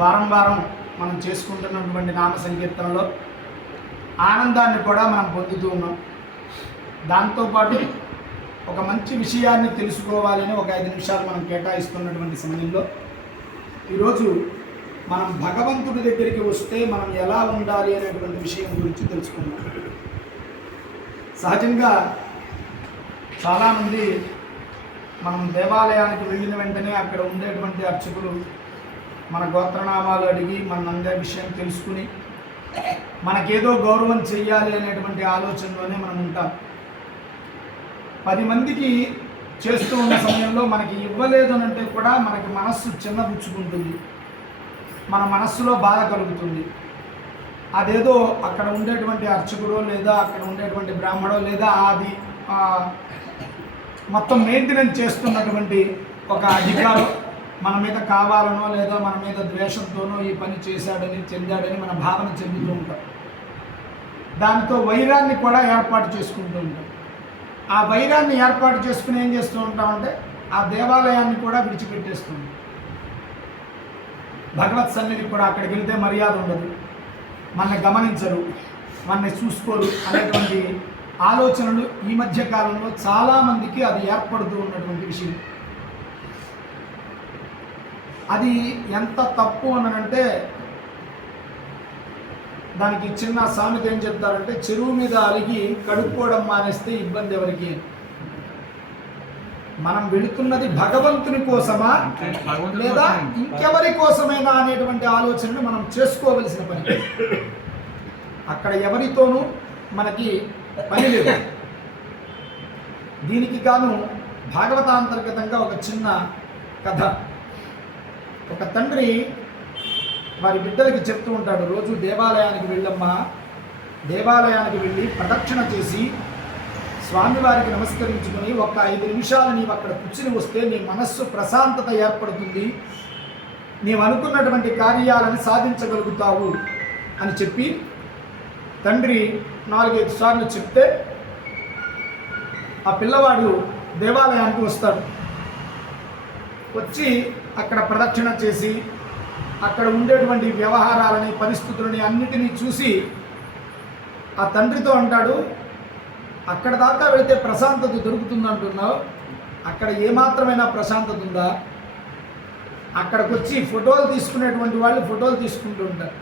వారం వారం మనం చేసుకుంటున్నటువంటి నామ సంకీర్తనలో ఆనందాన్ని కూడా మనం పొందుతూ ఉన్నాం. దాంతోపాటు ఒక మంచి విషయాన్ని తెలుసుకోవాలని ఒక 5 నిమిషాలు మనం కేటాయిస్తున్నటువంటి సమయంలో ఈరోజు మనం భగవంతుడి దగ్గరికి వస్తే మనం ఎలా ఉండాలి అనేటువంటి విషయం గురించి తెలుసుకున్నాం. సహజంగా చాలామంది మనం దేవాలయానికి వెళ్ళిన వెంటనే అక్కడ ఉండేటువంటి అర్చకులు మన గోత్రనామాలు అడిగి మనందరి విషయం తెలుసుకుని మనకేదో గౌరవం చెయ్యాలి అనేటువంటి ఆలోచనలోనే మనం ఉంటాం. 10 మందికి చేస్తూ ఉన్న సమయంలో మనకి ఇవ్వలేదు అని అంటే కూడా మనకి మనస్సు చిన్నబుచ్చుకుంటుంది, మన మనస్సులో బాధ కలుగుతుంది. అదేదో అక్కడ ఉండేటువంటి అర్చకుడో లేదా అక్కడ ఉండేటువంటి బ్రాహ్మడో లేదా అది మొత్తం మెయింటెనెన్స్ చేస్తున్నటువంటి ఒక అధికారం మన మీద కావాలనో లేదా మన మీద ద్వేషంతోనో ఈ పని చేశాడని చెందాడని మన భావన చెందుతూ ఉంటాం. దాంతో వైరాన్ని కూడా ఏర్పాటు చేసుకుంటూ ఉంటాం. ఆ వైరాన్ని ఏర్పాటు చేసుకుని ఏం చేస్తూ ఉంటామంటే ఆ దేవాలయాన్ని కూడా విడిచిపెట్టేస్తుంది. భగవత్ సన్నిధి కూడా అక్కడికి వెళ్తే మర్యాద ఉండదు, మనల్ని గమనించరు, మనల్ని చూసుకోరు అనేటువంటి ఆలోచనలు ఈ మధ్య కాలంలో చాలామందికి అది ఏర్పడుతూ ఉన్నటువంటి విషయం. అది ఎంత తప్పు అనంటే దానికి చిన్న సామెత ఏం చెప్తారంటే, చెరువు మీద అలిగి కడుక్కోవడం మానేస్తే ఇబ్బంది ఎవరికి? మనం వెళుతున్నది భగవంతుని కోసమా లేదా ఇంకెవరి కోసమైనా అనేటువంటి ఆలోచనను మనం చేసుకోవలసిన పని. అక్కడ ఎవరితోనూ మనకి పని లేదు. దీనికి గాను భాగవతాంతర్గతంగా ఒక చిన్న కథ. ఒక తండ్రి వారి బిడ్డలకి చెప్తూ ఉంటాడు, రోజు దేవాలయానికి వెళ్ళమ్మా, దేవాలయానికి వెళ్ళి ప్రదక్షిణ చేసి స్వామివారికి నమస్కరించుకొని ఒక 5 నిమిషాలు నీవు అక్కడ కూర్చుని వస్తే నీ మనస్సు ప్రశాంతత ఏర్పడుతుంది, నీవు అనుకున్నటువంటి కార్యాలను సాధించగలుగుతావు అని చెప్పి తండ్రి 4-5 సార్లు చెప్తే ఆ పిల్లవాడు దేవాలయానికి వస్తాడు. వచ్చి అక్కడ ప్రదక్షిణ చేసి అక్కడ ఉండేటువంటి వ్యవహారాలని పరిస్థితులని అన్నిటినీ చూసి ఆ తండ్రితో అంటాడు, అక్కడ దాకా వెళితే ప్రశాంతత దొరుకుతుంది అంటున్నావు, అక్కడ ఏమాత్రమైనా ప్రశాంతత ఉందా? అక్కడికి వచ్చి ఫోటోలు తీసుకునేటువంటి వాళ్ళు ఫోటోలు తీసుకుంటూ ఉంటారు.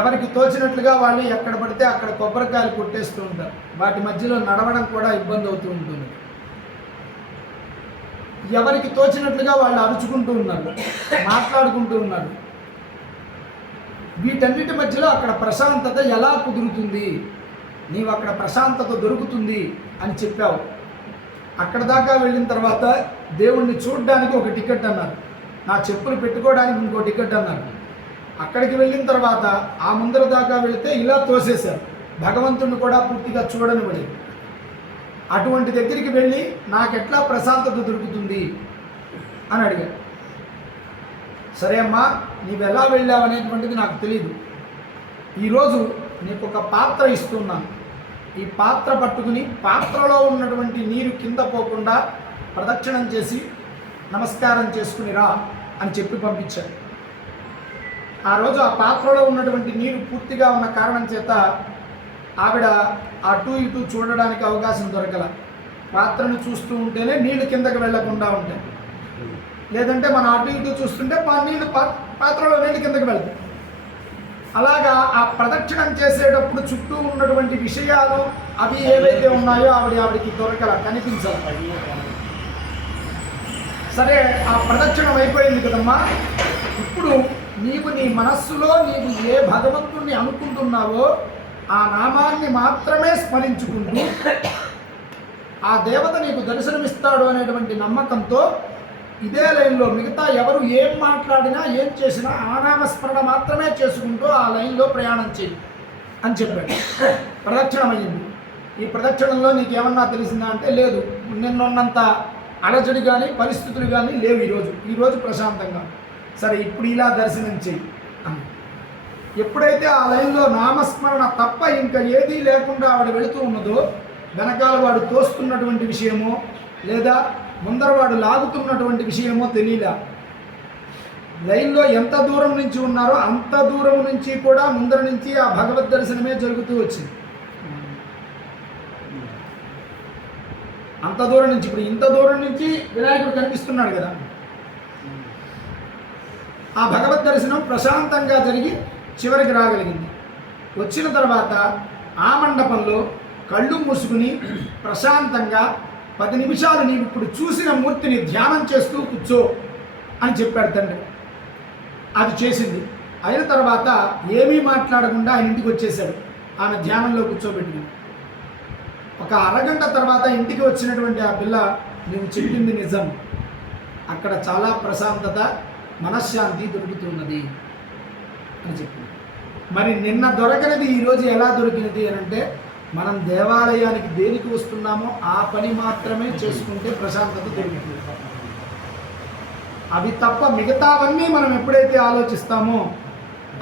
ఎవరికి తోచినట్లుగా వాళ్ళు ఎక్కడ పడితే అక్కడ కొబ్బరికాయలు కొట్టేస్తూ ఉంటారు. వాటి మధ్యలో నడవడం కూడా ఇబ్బంది అవుతూ ఉంటుంది. ఎవరికి తోచినట్లుగా వాళ్ళు అరుచుకుంటూ ఉన్నారు, మాట్లాడుకుంటూ ఉన్నారు. వీటన్నిటి మధ్యలో అక్కడ ప్రశాంతత ఎలా కుదురుతుంది? నీవు అక్కడ ప్రశాంతత దొరుకుతుంది అని చెప్పావు. అక్కడ దాకా వెళ్ళిన తర్వాత దేవుణ్ణి చూడడానికి ఒక టికెట్ అన్నారు, నా చెప్పులు పెట్టుకోవడానికి ఇంకో టికెట్ అన్నారు. అక్కడికి వెళ్ళిన తర్వాత ఆ ముందర దాకా వెళితే ఇలా తోసేశారు, భగవంతుడిని కూడా పూర్తిగా చూడనివ్వలేదు. అటువంటి దగ్గరికి వెళ్ళి నాకెట్లా ప్రశాంతత దొరుకుతుంది అని అడిగాడు. సరే అమ్మా, నీవు ఎలా వెళ్ళావు అనేటువంటిది నాకు తెలియదు. ఈరోజు నీకు ఒక పాత్ర ఇస్తున్నాను, ఈ పాత్ర పట్టుకుని పాత్రలో ఉన్నటువంటి నీరు కింద పోకుండా ప్రదక్షిణం చేసి నమస్కారం చేసుకుని రా అని చెప్పి పంపించాడు. ఆ రోజు ఆ పాత్రలో ఉన్నటువంటి నీరు పూర్తిగా ఉన్న కారణం చేత ఆవిడ అటు ఇటు చూడడానికి అవకాశం దొరకల. పాత్రను చూస్తూ ఉంటేనే నీళ్లు కిందకి వెళ్లకుండా ఉంటాయి, లేదంటే మనం అటు ఇటు చూస్తుంటే నీళ్ళు పాత్రలో నీళ్ళు కిందకి వెళ్తాయి. అలాగా ఆ ప్రదక్షిణం చేసేటప్పుడు చుట్టూ ఉన్నటువంటి విషయాలు అవి ఏవైతే ఉన్నాయో ఆవిడికి దొరకల, కనిపించాలి. సరే, ఆ ప్రదక్షిణం అయిపోయింది కదమ్మా, ఇప్పుడు నీవు నీ మనస్సులో నీవు ఏ భగవంతుణ్ణి అనుకుంటున్నావో ఆ నామాన్ని మాత్రమే స్మరించుకుంటూ ఆ దేవత నీకు దర్శనమిస్తాడు అనేటువంటి నమ్మకంతో ఇదే లైన్లో మిగతా ఎవరు ఏం మాట్లాడినా ఏం చేసినా ఆ నామస్మరణ మాత్రమే చేసుకుంటూ ఆ లైన్లో ప్రయాణం చేయి అని చెప్పాడు. ప్రదక్షిణం అయ్యింది. ఈ ప్రదక్షిణంలో నీకేమన్నా తెలిసిందా అంటే లేదు, నిన్నున్నంత అలజడి కానీ పరిస్థితులు కానీ లేవు ఈరోజు ప్రశాంతంగా. సరే, ఇప్పుడు ఇలా దర్శనం చెయ్యి అని. ఎప్పుడైతే ఆ లైన్లో నామస్మరణ తప్ప ఇంకా ఏదీ లేకుండా ఆవిడ వెళుతూ ఉన్నదో, వెనకాల వాడు తోస్తున్నటువంటి విషయమో లేదా ముందర వాడు లాగుతున్నటువంటి విషయమో తెలియలా. లైన్లో ఎంత దూరం నుంచి ఉన్నారో అంత దూరం నుంచి కూడా ముందర నుంచి ఆ భగవద్ దర్శనమే జరుగుతూ వచ్చింది. అంత దూరం నుంచి, ఇప్పుడు ఇంత దూరం నుంచి వినాయకుడు కనిపిస్తున్నాడు కదా, ఆ భగవద్ దర్శనం ప్రశాంతంగా జరిగి చివరికి రాగలిగింది. వచ్చిన తర్వాత ఆ మండపంలో కళ్ళు మూసుకుని ప్రశాంతంగా 10 నిమిషాలు నీవు ఇప్పుడు చూసిన మూర్తిని ధ్యానం చేస్తూ కూర్చో అని చెప్పాడు తండ్రి. అది చేసింది. అయిన తర్వాత ఏమీ మాట్లాడకుండా ఆయన ఇంటికి వచ్చేసాడు. ఆమె ధ్యానంలో కూర్చోబెట్టింది. ఒక అరగంట తర్వాత ఇంటికి వచ్చినటువంటి ఆ పిల్ల, నువ్వు చెప్పింది నిజం, అక్కడ చాలా ప్రశాంతత, మనశ్శాంతి దొరుకుతున్నది అని చెప్పింది. మరి నిన్న దొరకనిది ఈరోజు ఎలా దొరికినది అని అంటే, మనం దేవాలయానికి దేనికి వస్తున్నామో ఆ పని మాత్రమే చేసుకుంటే ప్రశాంతత దొరుకుతుంది. అవి తప్ప మిగతావన్నీ మనం ఎప్పుడైతే ఆలోచిస్తామో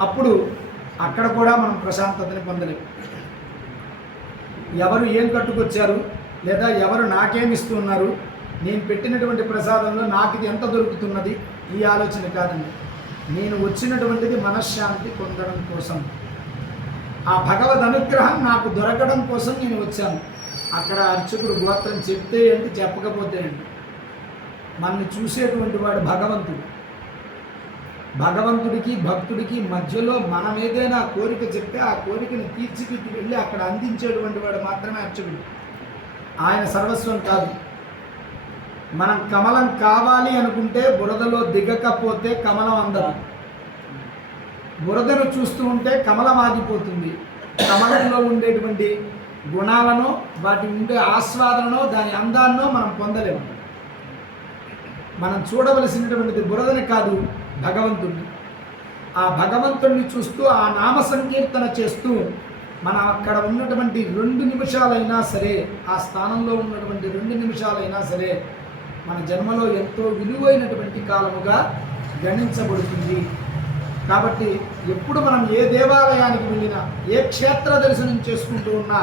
అప్పుడు అక్కడ కూడా మనం ప్రశాంతతని పొందలేము. ఎవరు ఏం కట్టుకొచ్చారు, లేదా ఎవరు నాకేమిస్తున్నారు, నేను పెట్టినటువంటి ప్రసాదంలో నాకు ఇది ఎంత దొరుకుతున్నది, ఈ ఆలోచన కాదండి. నేను వచ్చినటువంటిది మనశ్శాంతి పొందడం కోసం, ఆ భగవద్ అనుగ్రహం నాకు దొరకడం కోసం నేను వచ్చాను. అక్కడ అర్చకుడు గోత్రం చెప్తే ఏంటి, చెప్పకపోతే ఏంటి, మనల్ని చూసేటువంటి వాడు భగవంతుడు. భగవంతుడికి భక్తుడికి మధ్యలో మనం ఏదైనా కోరిక చెప్తే ఆ కోరికను తీర్చిదిద్ది వెళ్ళి అక్కడ అందించేటువంటి వాడు మాత్రమే అర్చకుడు. ఆయన సర్వస్వం కాదు. మనం కమలం కావాలి అనుకుంటే బురదలో దిగకపోతే కమలం అందదు. బురదను చూస్తూ ఉంటే కమలం ఆగిపోతుంది. కమలంలో ఉండేటువంటి గుణాలను, వాటి ఉండే ఆస్వాదనను, దాని అందాన్నో మనం పొందలేము. మనం చూడవలసినటువంటిది బురదని కాదు, భగవంతుడిని. ఆ భగవంతుడిని చూస్తూ ఆ నామ సంకీర్తన చేస్తూ మనం అక్కడ ఉన్నటువంటి 2 నిమిషాలైనా సరే, ఆ స్థానంలో ఉన్నటువంటి 2 నిమిషాలైనా సరే మన జన్మలో ఎంతో విలువైనటువంటి కాలముగా గణించబడుతుంది. కాబట్టి ఎప్పుడు మనం ఏ దేవాలయానికి వెళ్ళినా, ఏ క్షేత్ర దర్శనం చేసుకుంటూ ఉన్నా,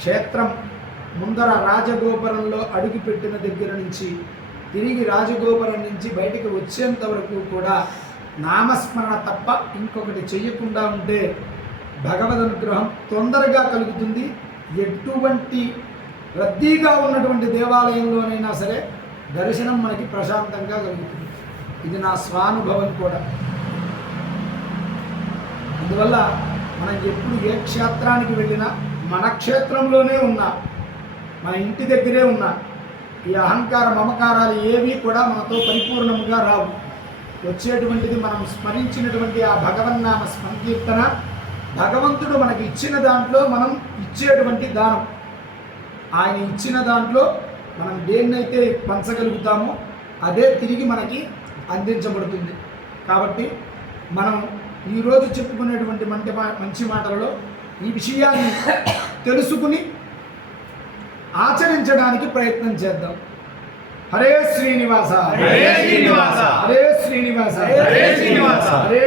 క్షేత్రం ముందర రాజగోపురంలో అడుగుపెట్టిన దగ్గర నుంచి తిరిగి రాజగోపురం నుంచి బయటికి వచ్చేంత వరకు కూడా నామస్మరణ తప్ప ఇంకొకటి చెయ్యకుండా ఉంటే భగవద్ అనుగ్రహం తొందరగా కలుగుతుంది. ఎటువంటి రద్దీగా ఉన్నటువంటి దేవాలయంలోనైనా సరే దర్శనం మనకి ప్రశాంతంగా కలుగుతుంది. ఇది నా స్వానుభవం కూడా. అందువల్ల మనం ఎప్పుడు ఏ క్షేత్రానికి వెళ్ళినా మన క్షేత్రంలోనే ఉన్నా, మన ఇంటి దగ్గరే ఉన్నా, ఈ అహంకార మమకారాలు ఏవి కూడా మనతో పరిపూర్ణంగా రావు. వచ్చేటువంటిది మనం స్మరించినటువంటి ఆ భగవన్నామ సంకీర్తన, భగవంతుడు మనకి ఇచ్చిన దాంట్లో మనం ఇచ్చేటువంటి దానం. ఆయన ఇచ్చిన దాంట్లో మనం దేన్నైతే పంచగలుగుతామో అదే తిరిగి మనకి అందించబడుతుంది. కాబట్టి మనం ఈరోజు చెప్పుకునేటువంటి మంచి మాటలలో ఈ విషయాన్ని తెలుసుకుని ఆచరించడానికి ప్రయత్నం చేద్దాం. హరే శ్రీనివాస, హరే శ్రీనివాస, హరే శ్రీనివాస, హరే శ్రీనివాస, హరే